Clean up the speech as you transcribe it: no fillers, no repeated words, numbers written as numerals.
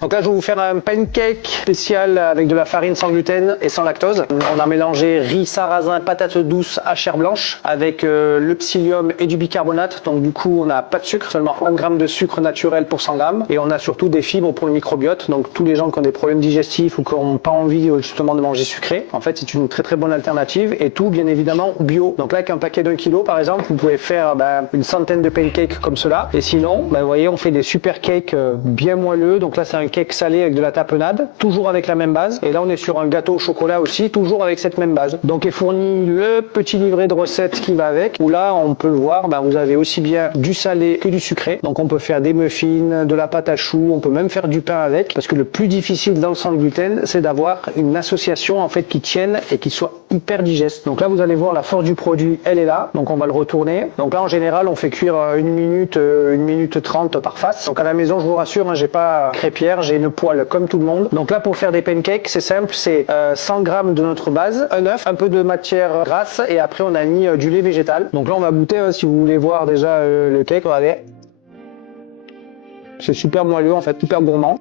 Donc là, je vais vous faire un pancake spécial avec de la farine sans gluten et sans lactose. On a mélangé riz, sarrasin, patates douces à chair blanche avec le psyllium et du bicarbonate. Donc du coup, on n'a pas de sucre, seulement 1 g de sucre naturel pour 100 g. Et on a surtout des fibres pour le microbiote. Donc tous les gens qui ont des problèmes digestifs ou qui n'ont pas envie justement de manger sucré, en fait, c'est une très bonne alternative. Et tout, bien évidemment, bio. Donc là, avec un paquet d'1 kg, par exemple, vous pouvez faire une centaine de pancakes comme cela. Et sinon, vous voyez, on fait des super cakes bien moelleux. Donc là, c'est un cake salé avec de la tapenade, toujours avec la même base. Et là, on est sur un gâteau au chocolat aussi, toujours avec cette même base. Donc est fourni le petit livret de recettes qui va avec, où là, on peut le voir, vous avez aussi bien du salé que du sucré. Donc on peut faire des muffins, de la pâte à choux, on peut même faire du pain avec, parce que le plus difficile dans le sans gluten, c'est d'avoir une association en fait qui tienne et qui soit hyper digeste. Donc là, vous allez voir la force du produit, elle est là. Donc on va le retourner. Donc là, en général, on fait cuire 1 minute, 1 minute 30 par face. Donc à la maison, je vous rassure, j'ai pas crêpière, j'ai une poêle comme tout le monde. Donc là, pour faire des pancakes, c'est simple, c'est 100 g de notre base, un œuf, un peu de matière grasse et après on a mis du lait végétal. Donc là, on va goûter si vous voulez voir déjà le cake. Regardez, c'est super moelleux en fait, super gourmand.